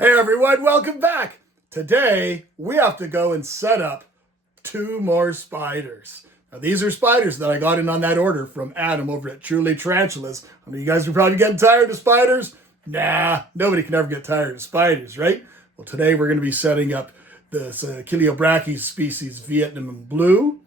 Hey everyone, welcome back. Today we have to go and set up 2 more spiders. Now these are spiders that I got in on that order from Adam over at Truly Tarantulas. I mean, you guys are probably getting tired of spiders. Nah, nobody can ever get tired of spiders, right? Well, today we're going to be setting up this Chilobrachys species Vietnam blue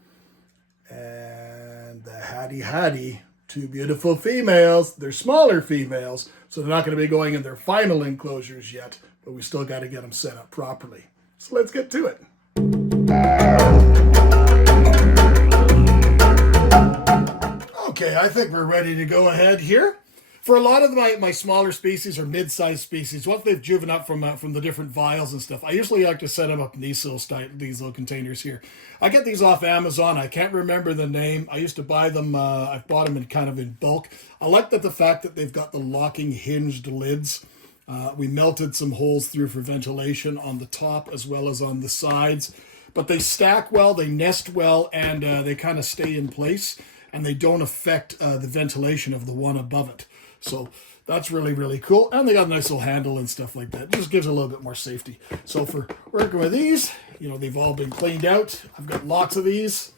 and the hatihati, 2 beautiful females. They're smaller females, so they're not going to be going in their final enclosures yet, but we still got to get them set up properly. So let's get to it. Okay, I think we're ready to go ahead here. For a lot of my smaller species or mid-sized species, once they've juvened up from the different vials and stuff, I usually like to set them up in these little containers here. I get these off Amazon. I can't remember the name. I used to buy them. I've bought them in bulk. I like the fact that they've got the locking hinged lids. We melted some holes through for ventilation on the top as well as on the sides. But they stack well, they nest well, and they kind of stay in place, and they don't affect the ventilation of the one above it. So that's really, really cool. And they got a nice little handle and stuff like that. It just gives a little bit more safety. So for working with these, they've all been cleaned out. I've got lots of these.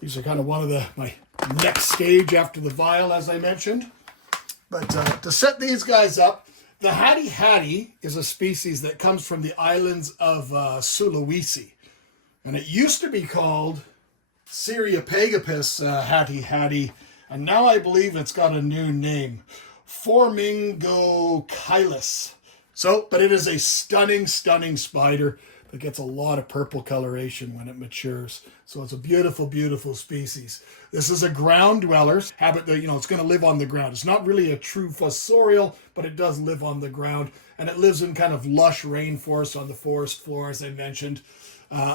These are kind of one of my next stage after the vial, as I mentioned. But to set these guys up, the hatihati is a species that comes from the islands of Sulawesi. And it used to be called Cyriopagopus hatihati. And now I believe it's got a new name, Phormingochilus. But it is a stunning, stunning spider that gets a lot of purple coloration when it matures. So it's a beautiful, beautiful species. This is a ground dweller. Habit that, it's going to live on the ground. It's not really a true fossorial, but it does live on the ground. And it lives in kind of lush rainforest on the forest floor, as I mentioned.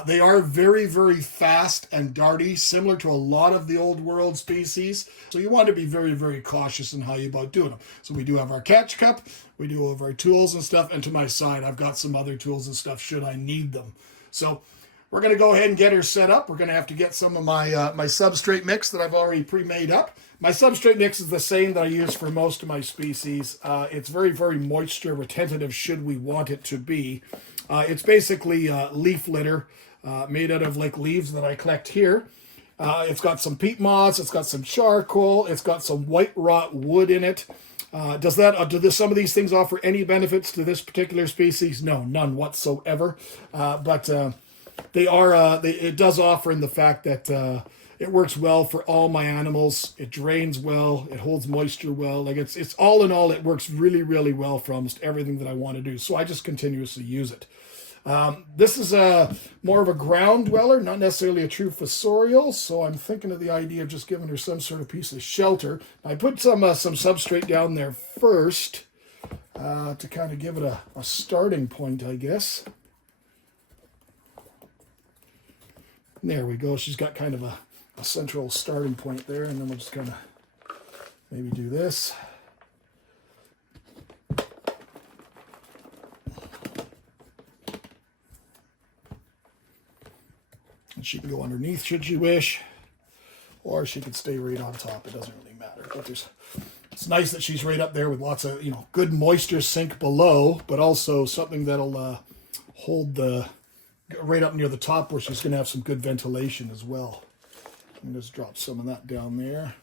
They are very, very fast and darty, similar to a lot of the old world species. So you want to be very, very cautious in how you about doing them. So we do have our catch cup, we do have our tools and stuff, and to my side, I've got some other tools and stuff should I need them. So we're going to go ahead and get her set up. We're going to have to get some of my substrate mix that I've already pre-made up. My substrate mix is the same that I use for most of my species. It's very, very moisture retentive should we want it to be. It's basically leaf litter made out of leaves that I collect here. It's got some peat moss, it's got some charcoal, it's got some white wrought wood in it. Do some of these things offer any benefits to this particular species? No, none whatsoever. But it does offer in the fact that it works well for all my animals. It drains well. It holds moisture well. It's all in all, it works really, really well for almost everything that I want to do. So I just continuously use it. This is more of a ground dweller, not necessarily a true fossorial. So I'm thinking of the idea of just giving her some sort of piece of shelter. I put some substrate down there first to kind of give it a starting point, I guess. There we go. She's got kind of a central starting point there, and then we'll just kind of maybe do this. And she can go underneath should she wish, or she could stay right on top. It doesn't really matter. But it's nice that she's right up there with lots of good moisture sink below, but also something that'll hold right up near the top where she's going to have some good ventilation as well. I'm just drop some of that down there.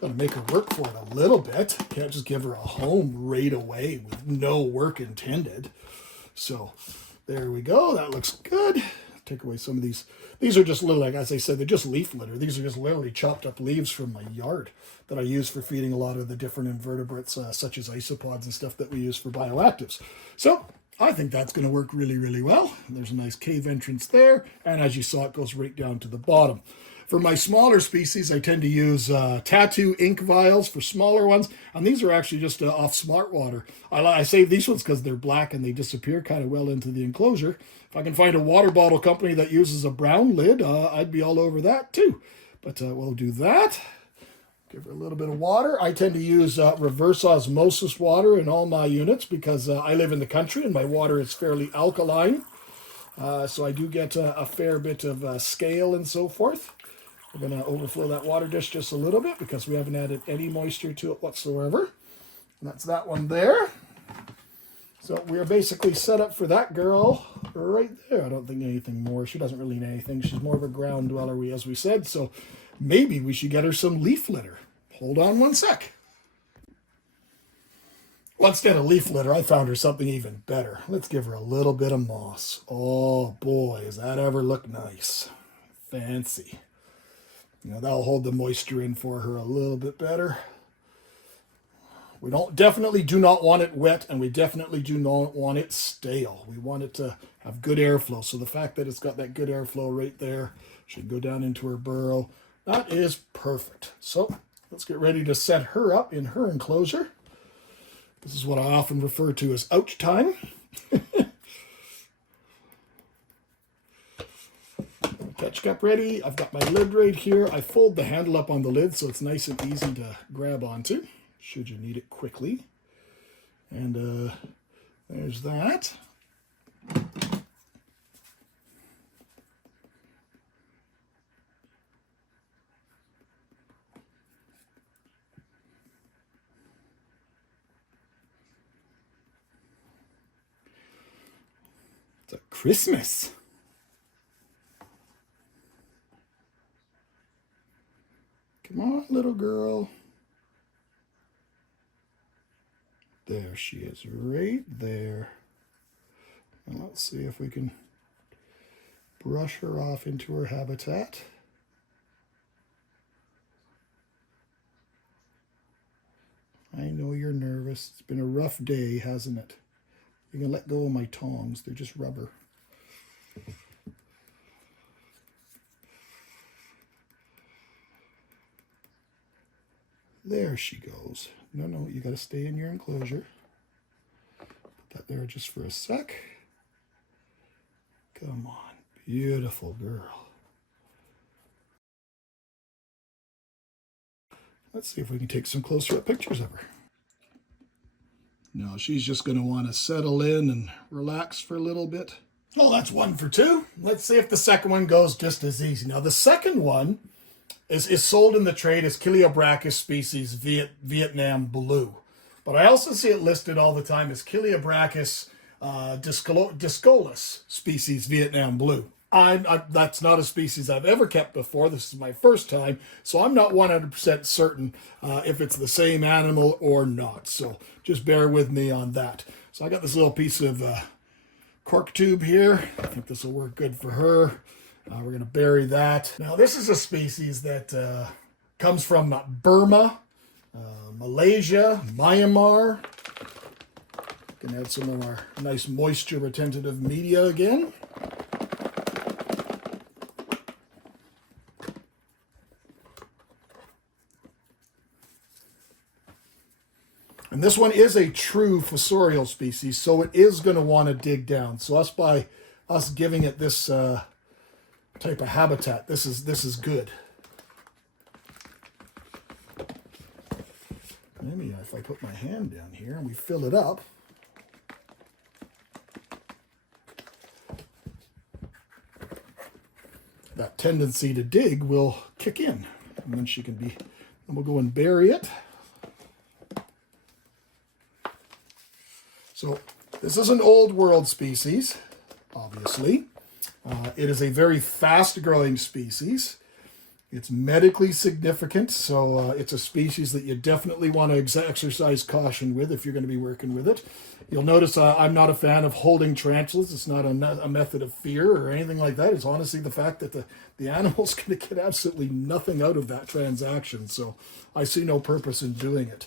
Got to make her work for it a little bit. Can't just give her a home right away with no work intended. So there we go. That looks good. Take away some of these. These are just little, as I said, they're just leaf litter. These are just literally chopped up leaves from my yard that I use for feeding a lot of the different invertebrates, such as isopods and stuff that we use for bioactives. So I think that's going to work really, really well. There's a nice cave entrance there, and as you saw, it goes right down to the bottom. For my smaller species, I tend to use tattoo ink vials for smaller ones, and these are actually just off Smart Water. I save these ones because they're black and they disappear kind of well into the enclosure. If I can find a water bottle company that uses a brown lid, I'd be all over that too. But we'll do that. Give her a little bit of water. I tend to use reverse osmosis water in all my units because I live in the country and my water is fairly alkaline. So I do get a fair bit of scale and so forth. We're going to overflow that water dish just a little bit because we haven't added any moisture to it whatsoever. And that's that one there. So we are basically set up for that girl right there. I don't think anything more. She doesn't really need anything. She's more of a ground dweller, as we said. So maybe we should get her some leaf litter. Hold on one sec. Well, instead of leaf litter, I found her something even better. Let's give her a little bit of moss. Oh boy, does that ever look nice. Fancy. You know, that'll hold the moisture in for her a little bit better. We definitely do not want it wet, and we definitely do not want it stale. We want it to have good airflow. So the fact that it's got that good airflow right there should go down into her burrow. That is perfect. So let's get ready to set her up in her enclosure. This is what I often refer to as ouch time. Catch cup ready. I've got my lid right here. I fold the handle up on the lid so it's nice and easy to grab onto, should you need it quickly. And there's that. It's a Christmas. Come on, little girl. There she is, right there. And let's see if we can brush her off into her habitat. I know you're nervous. It's been a rough day, hasn't it? You can let go of my tongs. They're just rubber. There she goes. No, you got to stay in your enclosure. Put that there just for a sec. Come on, beautiful girl. Let's see if we can take some closer up pictures of her. No, she's just going to want to settle in and relax for a little bit. Oh, that's one for two. Let's see if the second one goes just as easy. Now, the second one is sold in the trade as Chilobrachys species Vietnam Blue. But I also see it listed all the time as Chilobrachys dyscolus species Vietnam Blue. That's not a species I've ever kept before. This is my first time, so I'm not 100% certain if it's the same animal or not. So just bear with me on that. So I got this little piece of cork tube here. I think this will work good for her. We're going to bury that. Now, this is a species that comes from Burma, Malaysia, Myanmar. Going to add some of our nice moisture retentive media again. And this one is a true fossorial species, so it is going to want to dig down. So by us giving it this type of habitat, this is good. Maybe if I put my hand down here and we fill it up, that tendency to dig will kick in, and then she can be, and we'll go and bury it. So this is an old world species, obviously. It is a very fast growing species. It's medically significant, so it's a species that you definitely want to exercise caution with if you're going to be working with it. You'll notice I'm not a fan of holding tarantulas. It's not a method of fear or anything like that. It's honestly the fact that the animal's going to get absolutely nothing out of that transaction, so I see no purpose in doing it.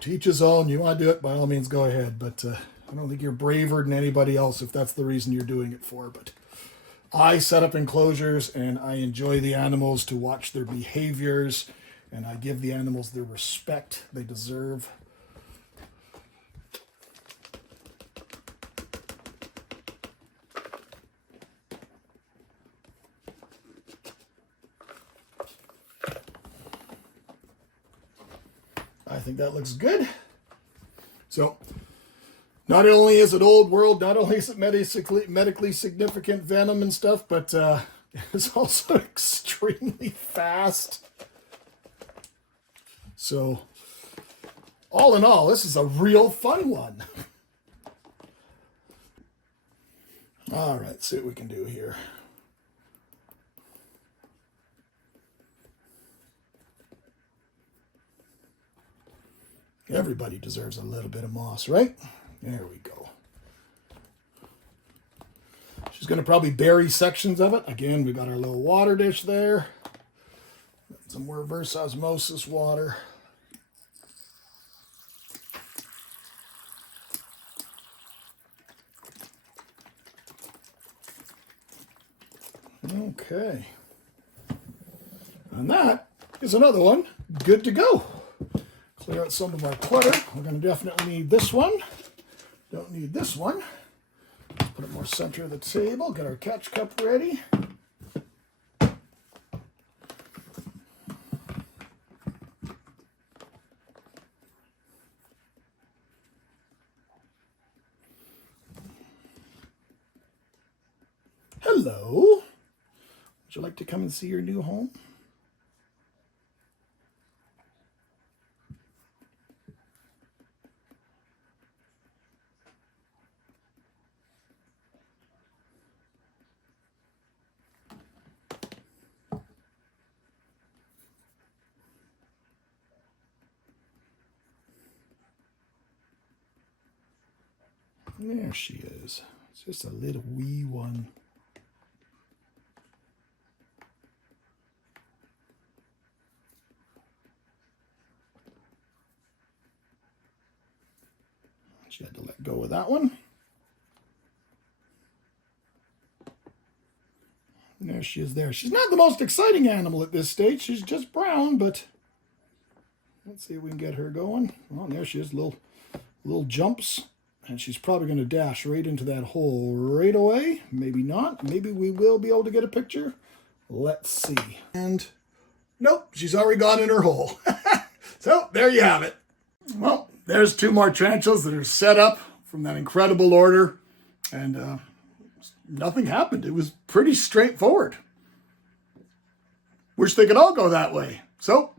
To each his own. You want to do it, by all means, go ahead. But I don't think you're braver than anybody else if that's the reason you're doing it for. But I set up enclosures, and I enjoy the animals to watch their behaviors, and I give the animals the respect they deserve. I think that looks good. So not only is it old world, not only is it medically significant venom and stuff, but it's also extremely fast. So all in all, this is a real fun one. All right, see what we can do here. Everybody deserves a little bit of moss, right? There we go. She's going to probably bury sections of it. Again, we got our little water dish there. Some reverse osmosis water. Okay. And that is another one good to go. Clear out some of our clutter. We're going to definitely need this one. Don't need this one. Let's put it more center of the table. Get our catch cup ready. Hello. Would you like to come and see your new home? There she is. It's just a little wee one. She had to let go of that one. And there she is there. She's not the most exciting animal at this stage. She's just brown, but let's see if we can get her going. Well, there she is, little jumps. And she's probably going to dash right into that hole right away. Maybe not. Maybe we will be able to get a picture. Let's see. And nope, she's already gone in her hole. So there you have it. Well, there's two more tarantulas that are set up from that incredible order. And nothing happened. It was pretty straightforward. Wish they could all go that way. So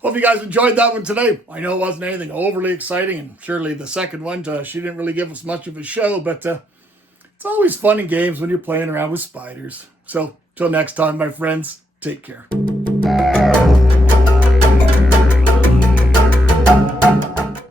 hope you guys enjoyed that one today. I know it wasn't anything overly exciting, and surely the second one, she didn't really give us much of a show, but it's always fun in games when you're playing around with spiders. So, till next time, my friends, take care.